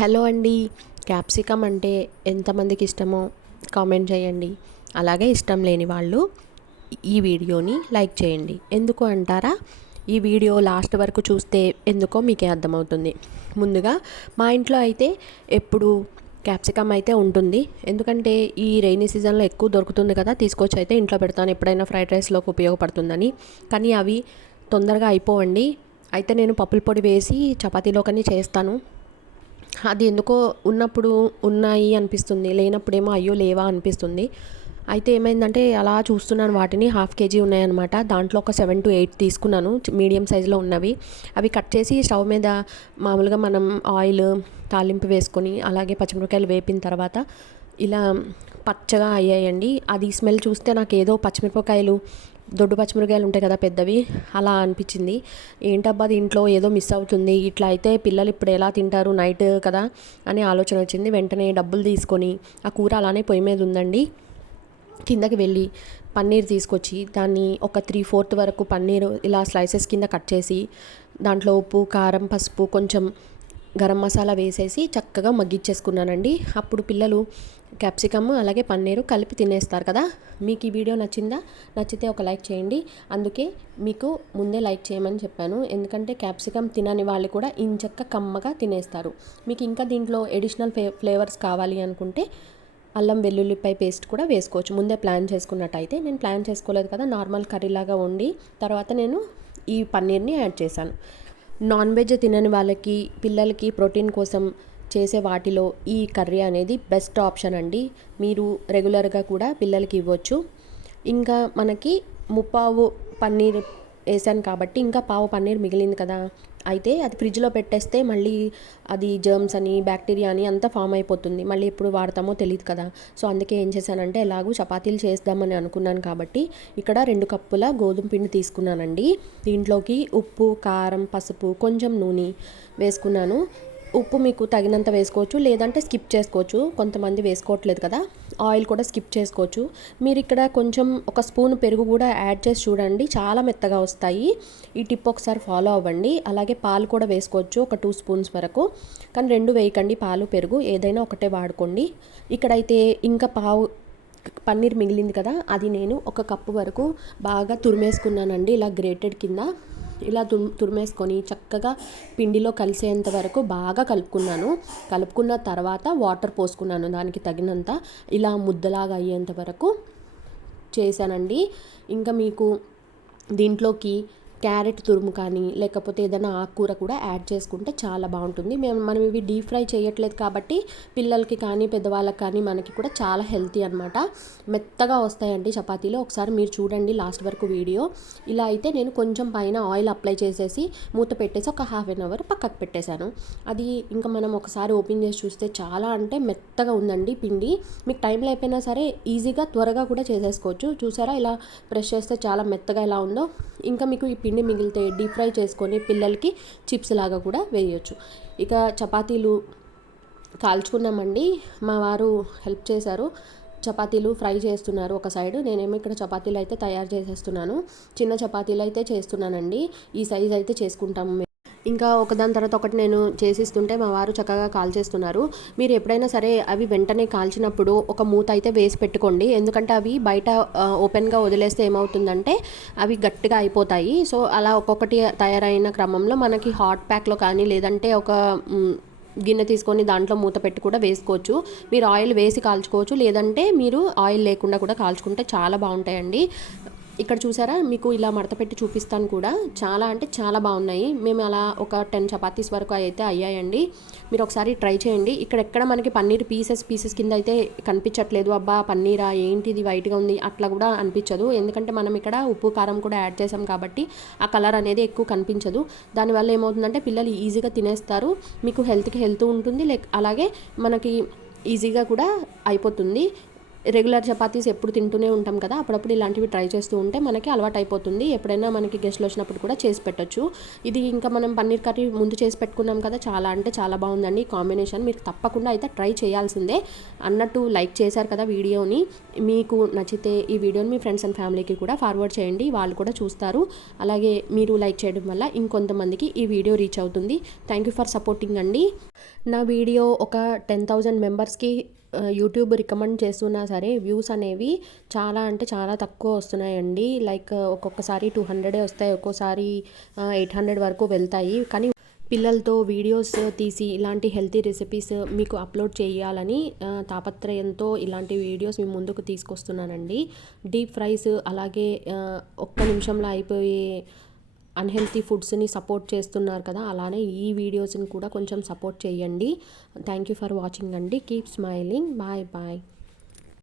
Hello అండి. Capsicum అంటే ఎంతమందికి ఇష్టమో కామెంట్ చేయండి. అలాగే ఇష్టం లేని వాళ్ళు ఈ వీడియోని లైక్ చేయండి. ఎందుకు అంటారా? ఈ వీడియో లాస్ట్ వరకు చూస్తే ఎందుకో మీకే అర్థమవుతుంది. ముందుగా మా ఇంట్లో అయితే ఎప్పుడు క్యాప్సికమ్ అయితే ఉంటుంది. ఎందుకంటే ఈ రైనీ సీజన్లో ఎక్కువ దొరుకుతుంది కదా తీసుకొచ్చి అయితే ఇంట్లో పెడతాను. ఎప్పుడైనా ఫ్రైడ్ రైస్లోకి ఉపయోగపడుతుందని. కానీ అవి తొందరగా అయిపోవండి. అయితే నేను పప్పుల పొడి వేసి చపాతీలోకని చేస్తాను. అది ఎందుకో ఉన్నప్పుడు ఉన్నాయి అనిపిస్తుంది లేనప్పుడేమో అయ్యో లేవా అనిపిస్తుంది. అయితే ఏమైందంటే అలా చూస్తున్నాను వాటిని హాఫ్ కేజీ ఉన్నాయన్నమాట. దాంట్లో ఒక సెవెన్ టు ఎయిట్ తీసుకున్నాను మీడియం సైజులో ఉన్నవి. అవి కట్ చేసి స్టవ్ మీద మామూలుగా మనం ఆయిల్ తాలింపు వేసుకొని అలాగే పచ్చిమిరపకాయలు వేపిన తర్వాత ఇలా పచ్చగా అయ్యాయండి. అది స్మెల్ చూస్తే నాకు ఏదో పచ్చిమిరపకాయలు దొడ్డు పచ్చిమిరకాయలు ఉంటాయి కదా పెద్దవి అలా అనిపించింది. ఏంటబ్బా దీంట్లో ఏదో మిస్ అవుతుంది ఇట్లా అయితే పిల్లలు ఇప్పుడు ఎలా తింటారు నైట్ కదా అని ఆలోచన వచ్చింది. వెంటనే డబ్బులు తీసుకొని ఆ కూర అలానే పొయ్యి మీద ఉందండి. కిందకి వెళ్ళి పన్నీర్ తీసుకొచ్చి దాన్ని ఒక త్రీ ఫోర్త్ వరకు పన్నీర్ ఇలా స్లైసెస్ కింద కట్ చేసి దాంట్లో ఉప్పు కారం పసుపు కొంచెం గరం మసాలా వేసేసి చక్కగా మగ్గిచ్చేసుకున్నానండి. అప్పుడు పిల్లలు క్యాప్సికమ్ అలాగే పన్నీరు కలిపి తినేస్తారు కదా. మీకు ఈ వీడియో నచ్చిందా? నచ్చితే ఒక లైక్ చేయండి. అందుకే మీకు ముందే లైక్ చేయమని చెప్పాను. ఎందుకంటే క్యాప్సికమ్ తినని వాళ్ళు కూడా ఇంచక్క కమ్మగా తినేస్తారు. మీకు ఇంకా దీంట్లో ఎడిషనల్ ఫ్లేవర్స్ కావాలి అనుకుంటే అల్లం వెల్లుల్లిపాయ పేస్ట్ కూడా వేసుకోవచ్చు. ముందే ప్లాన్ చేసుకున్నట్టయితే. నేను ప్లాన్ చేసుకోలేదు కదా నార్మల్ కర్రీలాగా వండి తర్వాత నేను ఈ పన్నీర్ని యాడ్ చేశాను. నాన్ వెజ్ తినని వాళ్ళకి పిల్లలకి ప్రోటీన్ కోసం చేసే వాటిలో ఈ కర్రీ అనేది బెస్ట్ ఆప్షన్ అండి. మీరు రెగ్యులర్గా కూడా పిల్లలకి ఇవ్వచ్చు. ఇంకా మనకి ముప్పావు పన్నీర్ వేసాను కాబట్టి ఇంకా పావు పన్నీర్ మిగిలింది కదా. అయితే అది ఫ్రిడ్జ్లో పెట్టేస్తే మళ్ళీ అది జర్మ్స్ అని బ్యాక్టీరియా అని అంతా ఫామ్ అయిపోతుంది. మళ్ళీ ఎప్పుడు వాడతామో తెలియదు కదా. సో అందుకే ఏం చేశానంటే ఎలాగూ చపాతీలు చేద్దామని అనుకున్నాను కాబట్టి ఇక్కడ రెండు కప్పుల గోధుమ పిండి తీసుకున్నానండి. దీంట్లోకి ఉప్పు కారం పసుపు కొంచెం నూనె వేసుకున్నాను. ఉప్పు మీకు తగినంత వేసుకోవచ్చు లేదంటే స్కిప్ చేసుకోవచ్చు. కొంతమంది వేసుకోవట్లేదు కదా. ఆయిల్ కూడా స్కిప్ చేసుకోవచ్చు. మీరు ఇక్కడ కొంచెం ఒక స్పూన్ పెరుగు కూడా యాడ్ చేసి చూడండి. చాలా మెత్తగా వస్తాయి. ఈ టిప్ ఒకసారి ఫాలో అవ్వండి. అలాగే పాలు కూడా వేసుకోవచ్చు ఒక టూ స్పూన్స్ వరకు. కానీ రెండు వేయకండి పాలు పెరుగు. ఏదైనా ఒకటే వాడుకోండి. ఇక్కడైతే ఇంకా పావు పన్నీర్ మిగిలింది కదా అది నేను ఒక కప్పు వరకు బాగా తురిమేసుకున్నానండి. ఇలా గ్రేటెడ్ కింద. ఇలా తుమ్ తురిమేసుకొని చక్కగా పిండిలో కలిసేంత వరకు బాగా కలుపుకున్నాను. కలుపుకున్న తర్వాత వాటర్ పోసుకున్నాను. దానికి తగినంత ఇలా ముద్దలాగా అయ్యేంత వరకు చేశానండి. ఇంకా మీకు దీంట్లోకి క్యారెట్ తురుము కానీ లేకపోతే ఏదైనా ఆకుకూర కూడా యాడ్ చేసుకుంటే చాలా బాగుంటుంది. మేము మనం ఇవి డీప్ ఫ్రై చేయట్లేదు కాబట్టి పిల్లలకి కానీ పెద్దవాళ్ళకి కానీ మనకి కూడా చాలా హెల్తీ అనమాట మెత్తగా వస్తాయండి చపాతీలో. ఒకసారి మీరు చూడండి లాస్ట్ వరకు వీడియో. ఇలా అయితే నేను కొంచెం పైన ఆయిల్ అప్లై చేసేసి మూత పెట్టేసి ఒక హాఫ్ అన్ అవర్ పక్కకు పెట్టేశాను. అది ఇంకా మనం ఒకసారి ఓపెన్ చేసి చూస్తే చాలా అంటే మెత్తగా ఉందండి పిండి. మీకు టైంలో అయిపోయినా సరే ఈజీగా త్వరగా కూడా చేసేసుకోవచ్చు. చూసారా? ఇలా ప్రెస్ చేస్తే చాలా మెత్తగా ఎలా ఉందో. ఇంకా మీకు ఈ పిండి మిగిలితే డీప్ ఫ్రై చేసుకొని పిల్లలకి చిప్స్ లాగా కూడా వేయొచ్చు. ఇక చపాతీలు కాల్చుకున్నామండి. మా వారు హెల్ప్ చేశారు. చపాతీలు ఫ్రై చేస్తున్నారు ఒక సైడ్. నేనేమో ఇక్కడ చపాతీలు అయితే తయారు చేసేస్తున్నాను. చిన్న చపాతీలు అయితే చేస్తున్నానండి. ఈ సైజ్ అయితే చేసుకుంటాము ఇంకా ఒకదాని తర్వాత ఒకటి నేను చేసిస్తుంటే మా వారు చక్కగా కాల్ చేస్తున్నారు. మీరు ఎప్పుడైనా సరే అవి వెంటనే కాల్చినప్పుడు ఒక మూత అయితే వేసి పెట్టుకోండి. ఎందుకంటే అవి బయట ఓపెన్గా వదిలేస్తే ఏమవుతుందంటే అవి గట్టిగా అయిపోతాయి. సో అలా ఒక్కొక్కటి తయారైన క్రమంలో మనకి హాట్ ప్యాక్లో కానీ లేదంటే ఒక గిన్నె తీసుకొని దాంట్లో మూత పెట్టి కూడా వేసుకోవచ్చు. మీరు ఆయిల్ వేసి కాల్చుకోవచ్చు. లేదంటే మీరు ఆయిల్ లేకుండా కూడా కాల్చుకుంటే చాలా బాగుంటాయండి. ఇక్కడ చూసారా? మీకు ఇలా మడత పెట్టి చూపిస్తాను కూడా. చాలా అంటే చాలా బాగున్నాయి. మేము అలా ఒక టెన్ చపాతీస్ వరకు అయితే అయ్యాయండి. మీరు ఒకసారి ట్రై చేయండి. ఇక్కడ ఎక్కడ మనకి పన్నీర్ పీసెస్ పీసెస్ కింద అయితే కనిపించట్లేదు. అబ్బా పన్నీరా ఏంటిది వైట్గా ఉంది అట్లా కూడా అనిపించదు. ఎందుకంటే మనం ఇక్కడ ఉప్పు కారం కూడా యాడ్ చేసాం కాబట్టి ఆ కలర్ అనేది ఎక్కువ కనిపించదు. దానివల్ల ఏమవుతుందంటే పిల్లలు ఈజీగా తినేస్తారు. మీకు హెల్త్కి హెల్త్ ఉంటుంది. లైక్ అలాగే మనకి ఈజీగా కూడా అయిపోతుంది. రెగ్యులర్ చపాతీస్ ఎప్పుడు తింటూనే ఉంటాం కదా అప్పుడప్పుడు ఇలాంటివి ట్రై చేస్తూ ఉంటే మనకి అలవాటు అయిపోతుంది. ఎప్పుడైనా మనకి గెస్ట్లు వచ్చినప్పుడు కూడా చేసి పెట్టచ్చు. ఇది ఇంకా మనం పన్నీర్ కర్రీ ముందు చేసి పెట్టుకున్నాం కదా చాలా అంటే చాలా బాగుందండి కాంబినేషన్. మీరు తప్పకుండా అయితే ట్రై చేయాల్సిందే అన్నట్టు లైక్ చేశారు కదా వీడియోని. మీకు నచ్చితే ఈ వీడియోని మీ ఫ్రెండ్స్ అండ్ ఫ్యామిలీకి కూడా ఫార్వర్డ్ చేయండి వాళ్ళు కూడా చూస్తారు. అలాగే మీరు లైక్ చేయడం వల్ల ఇంకొంతమందికి ఈ వీడియో రీచ్ అవుతుంది. థ్యాంక్ యూ ఫర్ సపోర్టింగ్ అండి. నా వీడియో ఒక టెన్ థౌజండ్ మెంబర్స్కి యూట్యూబ్ రికమెండ్ చేస్తున్నా సరే వ్యూస్ అనేవి చాలా అంటే చాలా తక్కువ వస్తున్నాయండి. లైక్ ఒక్కొక్కసారి టూ హండ్రెడే వస్తాయి ఒక్కోసారి ఎయిట్ హండ్రెడ్ వరకు వెళ్తాయి. కానీ పిల్లలతో వీడియోస్ తీసి ఇలాంటి హెల్తీ రెసిపీస్ మీకు అప్లోడ్ చేయాలని తాపత్రయంతో ఇలాంటి వీడియోస్ మీ ముందుకు తీసుకొస్తున్నానండి. డీప్ ఫ్రైస్ అలాగే ఒక్క నిమిషంలో అయిపోయే అన్హెల్తీ ఫుడ్స్ని సపోర్ట్ చేస్తున్నారు కదా అలానే ఈ వీడియోస్ని కూడా కొంచెం సపోర్ట్ చేయండి. థ్యాంక్ యూ ఫర్ వాచింగ్ అండి. Keep smiling bye bye